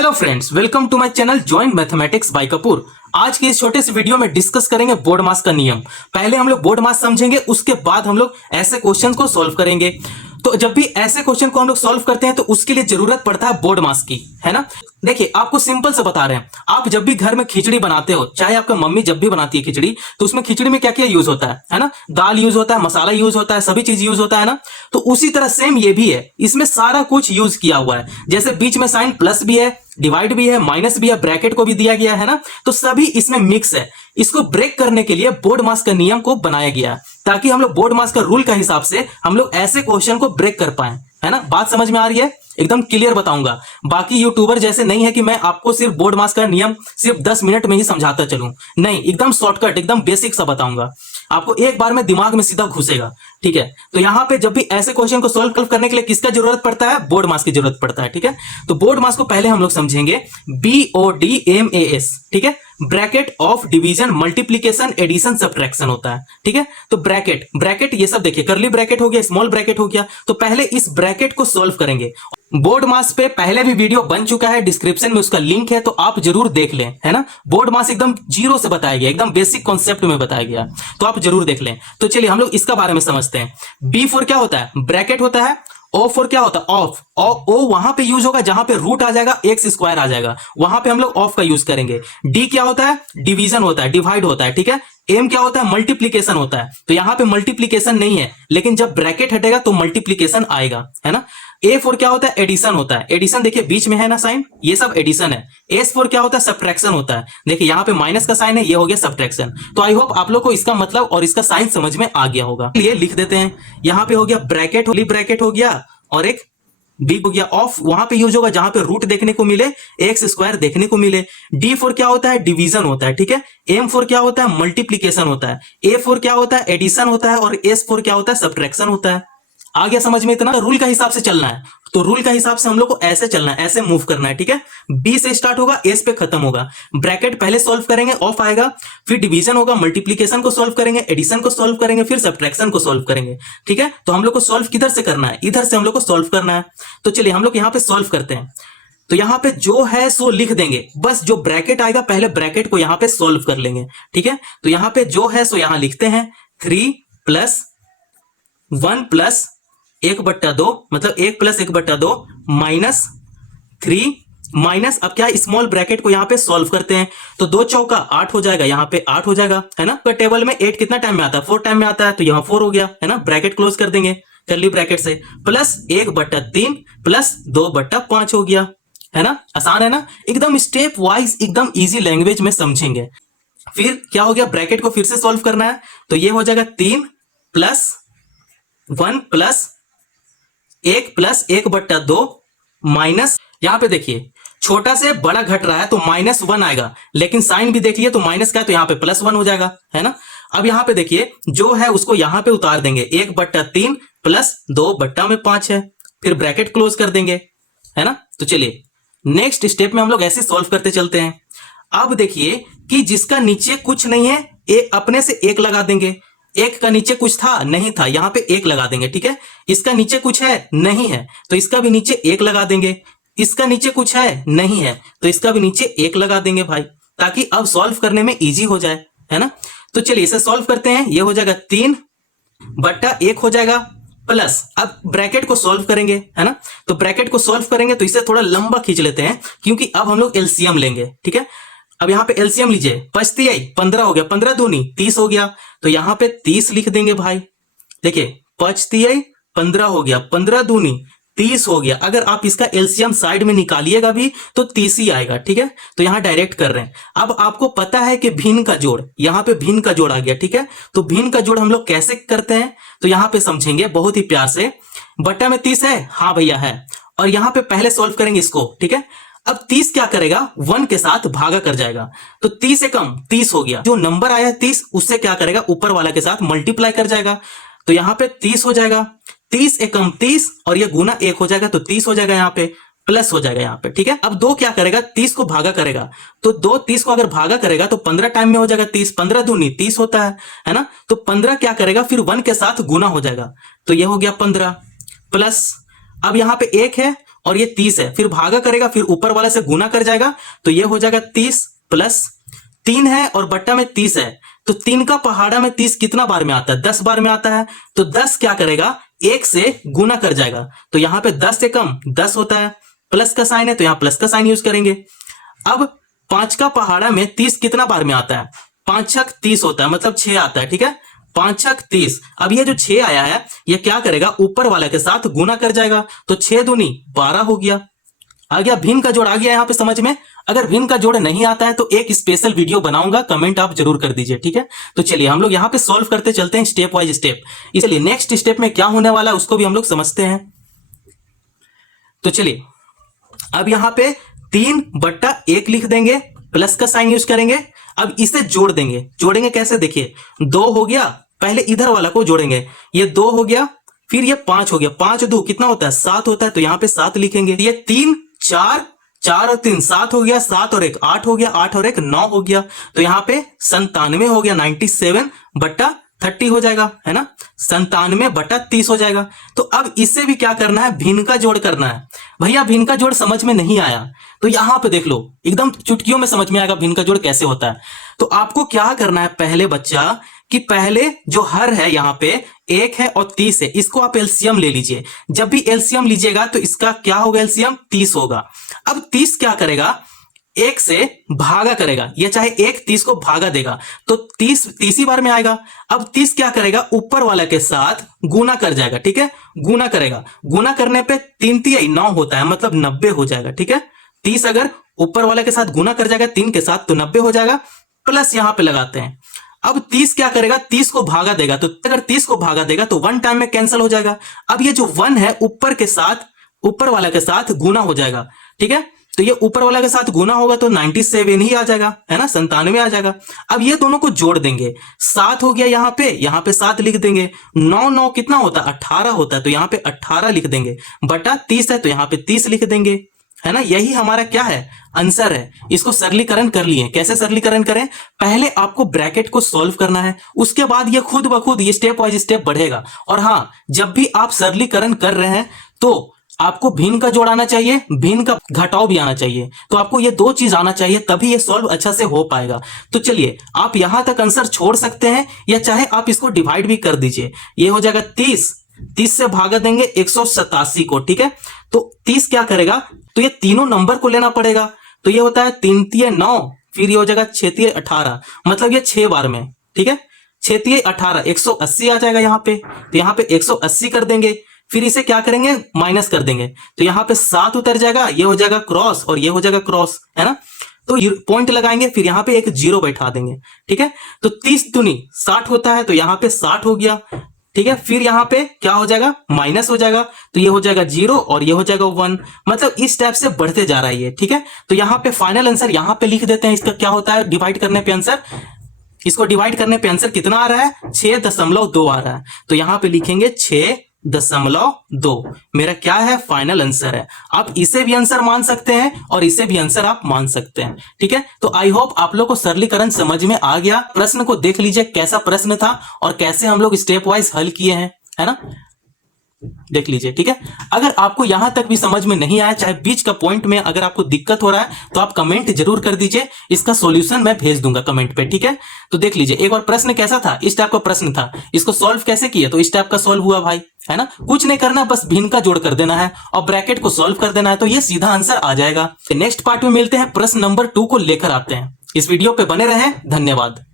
Hello friends, welcome to my channel joint mathematics by Kapoor. आज के इस छोटे से वीडियो में डिस्कस करेंगे बोर्ड मास का नियम। पहले हम लोग बोर्ड मास समझेंगे, उसके बाद हम लोग ऐसे क्वेश्चन को सॉल्व करेंगे। तो जब भी ऐसे क्वेश्चन को हम लोग सॉल्व करते हैं तो उसके लिए जरूरत पड़ता है बोर्ड मास की, है ना। देखिए, आपको सिंपल से बता रहे हैं, आप जब भी घर में खिचड़ी बनाते हो, चाहे आपका मम्मी जब भी बनाती है खिचड़ी, तो उसमें खिचड़ी में क्या क्या यूज होता है ना। दाल यूज होता है, मसाला यूज होता है, सभी चीज यूज होता है ना। तो उसी तरह सेम ये भी है, इसमें सारा कुछ यूज किया हुआ है। जैसे बीच में साइन प्लस भी है, डिवाइड भी है, माइनस भी है, ब्रैकेट को भी दिया गया है ना। तो सभी इसमें मिक्स है। इसको ब्रेक करने के लिए बोर्ड मास का नियम को बनाया गया है, ताकि हम लोग बोर्ड मास का रूल का हिसाब से हम लोग ऐसे क्वेश्चन को ब्रेक कर पाए, है ना। बात समझ में आ रही है? एकदम क्लियर बताऊंगा। बाकी यूट्यूबर जैसे नहीं है कि मैं आपको सिर्फ बोर्ड मास का नियम सिर्फ 10 मिनट में ही समझाता चलूं। नहीं, एकदम शॉर्टकट, एकदम बेसिक सा बताऊंगा, आपको एक बार में दिमाग में सीधा घुसेगा। ठीक है, तो यहां पे जब भी ऐसे क्वेश्चन को सॉल्व करने के लिए किसका जरूरत पड़ता है? बोर्ड मास की जरूरत पड़ता है। ठीक है, तो बोर्ड मास को पहले हम लोग समझेंगे BODMAS। ठीक है, bracket of division, multiplication, addition, subtraction होता है। ठीक है, तो ब्रैकेट ब्रैकेट ये सब देखिए, करली ब्रैकेट हो गया, स्मॉल ब्रैकेट हो गया। तो पहले इस ब्रैकेट को सॉल्व करेंगे। बोर्ड मास पे पहले भी वीडियो बन चुका है, डिस्क्रिप्शन में उसका लिंक है, तो आप जरूर देख लें, है ना। बोर्ड मास एकदम जीरो से बताया गया, एकदम बेसिक कॉन्सेप्ट में बताया गया, तो आप जरूर देख लें। तो चलिए हम लोग इसका बारे में समझते हैं। B फॉर क्या होता है? ब्रैकेट होता है। O फॉर क्या होता है? ऑफ। O वहां पे यूज होगा जहां पे रूट आ जाएगा, एक्स स्क्वायर आ जाएगा, वहां पे हम लोग ऑफ का यूज करेंगे। D क्या होता है? डिवीजन होता है, डिवाइड होता है। ठीक है, M क्या होता है? मल्टीप्लीकेशन होता है। तो यहां पे मल्टीप्लीकेशन नहीं है, लेकिन जब ब्रैकेट हटेगा तो मल्टीप्लीकेशन आएगा, है ना। A फॉर क्या होता है? एडिशन होता है। एडिशन देखिए बीच में है ना साइन, ये सब एडिशन है। S फॉर क्या होता है? सब्ट्रैक्शन होता है। देखिए यहाँ पे माइनस का साइन है, ये हो गया सब्ट्रैक्शन। तो आई होप आप लोग को इसका मतलब और इसका साइन समझ में आ गया होगा। ये लिख देते हैं, यहाँ पे हो गया ब्रैकेट, ब्रैकेट हो गया, और एक B हो गया ऑफ। वहां पे यूज होगा जहां पे रूट देखने को मिले, एक्स स्क्वायर देखने को मिले। D फॉर क्या होता है? डिवीजन होता है। ठीक है, M फॉर क्या होता है? मल्टीप्लीकेशन होता है। A फॉर क्या होता है? एडिशन होता है। और S फॉर क्या होता है? सब्ट्रैक्शन होता है। आ गया समझ में? इतना रूल का हिसाब से चलना है, तो रूल का हिसाब से हम लोग को ऐसे चलना है, ऐसे मूव करना है। ठीक है, B से स्टार्ट होगा, S पे खत्म होगा। ब्रैकेट पहले सॉल्व करेंगे, ऑफ आएगा, फिर डिवीजन होगा, मल्टीप्लीकेशन को सॉल्व करेंगे, एडिशन को सॉल्व करेंगे, फिर सब्ट्रैक्शन को सॉल्व करेंगे। ठीक है, तो हम लोग को सॉल्व किधर से करना है? इधर से हम लोग को सॉल्व करना है। तो चलिए हम लोग यहाँ पे सॉल्व करते हैं। तो यहां पे जो है सो लिख देंगे, बस जो ब्रैकेट आएगा पहले ब्रैकेट को यहां पे सॉल्व कर लेंगे। ठीक है, तो यहां पे जो है सो यहां लिखते हैं 3 + 1 + 1/2, मतलब 1 + 1/2 -3 माइनस, अब क्या है, स्मॉल ब्रैकेट को यहां पे सॉल्व करते हैं। तो 2 चौका 8 हो जाएगा, यहां पे 8 हो जाएगा, है ना। तो टेबल में 8 कितना टाइम में आता है? 4 टाइम में आता है, तो यहां 4 हो गया, है ना। ब्रैकेट क्लोज कर देंगे करली ब्रैकेट से, प्लस 1/3 + 2/5 हो गया, है ना। आसान है ना, एकदम स्टेप वाइज, एकदम इजी लैंग्वेज में समझेंगे। फिर क्या हो गया? ब्रैकेट को फिर से सॉल्व करना है, तो ये हो जाएगा 3 + 1 + 1 + 1/2 माइनस, यहां पे देखिए छोटा से बड़ा घट रहा है तो -1 आएगा, लेकिन साइन भी देखिए तो माइनस का है, तो यहां पे +1 हो जाएगा, है ना। अब यहां पे देखिए जो है उसको यहां पे उतार देंगे, 1/3 + 2/5 है, फिर ब्रैकेट क्लोज कर देंगे, है ना। तो चलिए नेक्स्ट स्टेप में हम लोग ऐसे सॉल्व करते चलते हैं। अब देखिए कि जिसका नीचे कुछ नहीं है, अपने से 1 लगा देंगे। 1 का नीचे कुछ था? नहीं था, यहां पे 1 लगा देंगे। ठीक है, इसका नीचे कुछ है? नहीं है, तो इसका भी नीचे 1 लगा देंगे। इसका नीचे कुछ है? नहीं है, तो इसका भी नीचे 1 लगा देंगे भाई, ताकि अब सॉल्व करने में इजी हो जाए, है ना। तो चलिए इसे सॉल्व करते हैं। ये हो जाएगा 3/1 हो जाएगा, प्लस अब ब्रैकेट को सॉल्व करेंगे, है ना। तो ब्रैकेट को सॉल्व करेंगे तो इसे थोड़ा लंबा खींच लेते हैं, क्योंकि अब हम लोग एलसीएम लेंगे। ठीक है, अब यहां पे एलसीएम लीजिए, 5 × 3 = 15 हो गया, 15 दूनी 30 हो गया, तो यहां पे 30 लिख देंगे भाई। देखिए 5 × 3 = 15 हो गया, 15 दूनी 30 हो गया। अगर आप इसका एलसीएम साइड में निकालिएगा भी तो 30 ही आएगा। ठीक है, तो यहां डायरेक्ट कर रहे हैं। अब आपको पता है कि भिन्न का जोड़, यहां पे भिन्न का जोड़ आ गया। ठीक है, तो भिन्न का जोड़ हम लोग कैसे करते हैं तो यहां पे समझेंगे बहुत ही प्यार से। बट्टा में 30 है, हाँ भैया है, और यहां पे पहले सॉल्व करेंगे इसको। ठीक है, अब 30 क्या करेगा? 1 के साथ भागा कर जाएगा, तो 30 से कम 30 हो गया। जो नंबर आया 30 उससे क्या करेगा? ऊपर वाला के साथ मल्टीप्लाई कर जाएगा, तो यहां पे 30 हो जाएगा। 30 से कम 30, और ये गुना 1 हो जाएगा, तो 30 हो जाएगा, यहां पे प्लस हो जाएगा यहाँ पे। ठीक है, अब 2 क्या करेगा? 30 को भागा करेगा, तो 2 30 को अगर भागा करेगा तो 15 टाइम में हो जाएगा 30, 15 दूनी 30 होता है ना। तो 15 क्या करेगा? फिर 1 के साथ गुना हो जाएगा, तो ये हो गया 15 प्लस, अब यहां पे 1 है और ये 30 है, फिर भागा करेगा, फिर ऊपर वाले से गुना कर जाएगा, तो ये हो जाएगा 30 प्लस 3 है और बट्टा में 30 है, तो 3 का पहाड़ा में 30 कितना बार में आता है? 10 बार में आता है। तो 10 क्या करेगा? 1 से गुना कर जाएगा, तो यहां पे 10 से कम 10 होता है, प्लस का साइन है तो यहां प्लस का साइन यूज करेंगे। अब 5 का पहाड़ा में 30 कितना बार में आता है? 5 छक 30 होता है, मतलब 6 आता है, ठीक है, 5 छक 30। अब ये जो 6 आया है ये क्या करेगा? ऊपर वाले के साथ गुना कर जाएगा, तो 6 दूनी 12 हो गया। आ गया भिन्न का जोड़, आ गया यहां पे समझ में। अगर भिन्न का जोड़ नहीं आता है तो एक स्पेशल वीडियो बनाऊंगा, कमेंट आप जरूर कर दीजिए, ठीक है। तो चलिए हम लोग यहां पे सॉल्व करते चलते हैं स्टेप वाइज स्टेप। इसलिए नेक्स्ट स्टेप में क्या होने वाला है उसको भी हम लोग समझते हैं। तो चलिए अब यहां पे 3/1 लिख देंगे, प्लस का साइन यूज करेंगे। अब इसे जोड़ देंगे, जोड़ेंगे कैसे? देखिए 2 हो गया, पहले इधर वाला को जोड़ेंगे, ये 2 हो गया, फिर ये 5 हो गया, 5 2 कितना होता है? 7 होता है, तो यहां पे 7 लिखेंगे। ये 3 4 4 और 3 7 हो गया, 7 और 1 8 हो गया, 8 और 1 9 हो गया, तो यहां पे 97 हो गया, 97/30 हो जाएगा, है ना, 97/30 हो जाएगा। तो अब इससे भी क्या करना है? भिन्न का जोड़ करना है। भैया भिन्न का जोड़ समझ में नहीं आया तो यहां पे देख लो, एकदम चुटकियों में समझ में आएगा भिन्न का जोड़ कैसे होता है। तो आपको क्या करना है पहले बच्चा, कि पहले जो हर है यहां पे 1 है और 30 है, इसको आप एलसीएम ले लीजिए। जब भी एलसीएम लीजिएगा तो इसका क्या होगा? एलसीएम 30 होगा। अब 30 क्या करेगा? 1 से भागा करेगा, ये चाहे 1 30 को भागा देगा तो 30 ही बार में आएगा। अब 30 क्या करेगा? ऊपर वाला के साथ गुना कर जाएगा, ठीक है, गुना करेगा। गुना करने पे 3 3 9 होता है, मतलब 90 हो जाएगा, ठीक है। 30 अगर ऊपर वाले के साथ गुना कर जाएगा 3 के साथ तो 90 हो जाएगा, प्लस यहां पे लगाते हैं। अब 30 क्या करेगा? 30 को भागा देगा, तो अगर 30 को भागा देगा तो 1 टाइम में कैंसिल हो जाएगा। अब ये जो 1 है ऊपर के साथ, ऊपर वाला के साथ गुना हो जाएगा, ठीक है, तो ये ऊपर वाला के साथ गुना होगा तो 97 ही आ जाएगा, है ना, 97 आ जाएगा। अब ये दोनों को जोड़ देंगे, 7 हो गया, यहां पे 7 लिख देंगे। 9 9 कितना होता है? 18 होता है, तो यहां पे 18 लिख देंगे, बटा 30 है तो यहां पे 30 लिख देंगे, है ना। यही हमारा क्या है? आंसर है। इसको सरलीकरण कर लिए। कैसे सरलीकरण करें? पहले आपको ब्रैकेट को सॉल्व करना है, उसके बाद ये खुद ब खुद ये स्टेप वाइज स्टेप बढ़ेगा। और हां, जब भी आप सरलीकरण कर रहे हैं तो आपको भिन्न का जोड़ आना चाहिए, भिन्न का घटाव भी आना चाहिए। तो आपको ये 2 चीज आना चाहिए, तभी ये सॉल्व अच्छा से हो पाएगा। तो चलिए आप यहां तक आंसर छोड़ सकते हैं या चाहे आप इसको डिवाइड भी कर दीजिए। ये हो जाएगा 30 से भागा देंगे 187 को, ठीक है। तो 30 क्या करेगा? तो ये तीनों नंबर को लेना पड़ेगा, तो ये होता है 3 3 9, फिर ये हो जाएगा 6 3 18, मतलब ये 6 बार में, ठीक है, 6 3 18 180 आ जाएगा यहाँ पे। तो यहाँ पे 180 कर देंगे, फिर इसे क्या करेंगे? माइनस कर देंगे, तो यहाँ पे 7 उतर जाएगा, ये हो जाएगा क्रॉस और ये हो जाएगा क्रॉस, है ना। तो पॉइंट लगाएंगे, फिर यहाँ पे एक 0 बैठा देंगे, ठीक है। तो 30 दूनी 60 होता है, तो यहाँ पे 60 हो गया, ठीक है। फिर यहाँ पे क्या हो जाएगा? माइनस हो जाएगा, तो ये हो जाएगा 0 और ये हो जाएगा 1, मतलब इस टाइप से बढ़ते जा रहा है ये, ठीक है। तो यहाँ पे फाइनल आंसर यहाँ पे लिख देते हैं। इसका क्या होता है डिवाइड करने पे आंसर? इसको डिवाइड करने पे आंसर कितना आ रहा है? 6.2 आ रहा है, तो यहाँ पे लिखेंगे 6.2। मेरा क्या है? फाइनल आंसर है। आप इसे भी आंसर मान सकते हैं और इसे भी आंसर आप मान सकते हैं, ठीक है। तो आई होप आप लोग को सरलीकरण समझ में आ गया। प्रश्न को देख लीजिए कैसा प्रश्न था और कैसे हम लोग स्टेप वाइज हल किए हैं, है ना, देख लीजिए, ठीक है। अगर आपको यहां तक भी समझ में नहीं आया, चाहे बीच का पॉइंट में अगर आपको दिक्कत हो रहा है तो आप कमेंट जरूर कर दीजिए, इसका सॉल्यूशन मैं भेज दूंगा कमेंट पे, ठीक है। तो देख लीजिए एक बार प्रश्न कैसा था, इस टाइप का प्रश्न था, इसको सॉल्व कैसे किया? तो इस टाइप का सॉल्व हुआ भाई, है ना। कुछ नहीं करना, बस भिन्न का जोड़ कर देना है और ब्रैकेट को सॉल्व कर देना है, तो ये सीधा आंसर आ जाएगा। नेक्स्ट पार्ट में मिलते हैं, प्रश्न नंबर 2 को लेकर आते हैं। इस वीडियो पे बने रहें, धन्यवाद।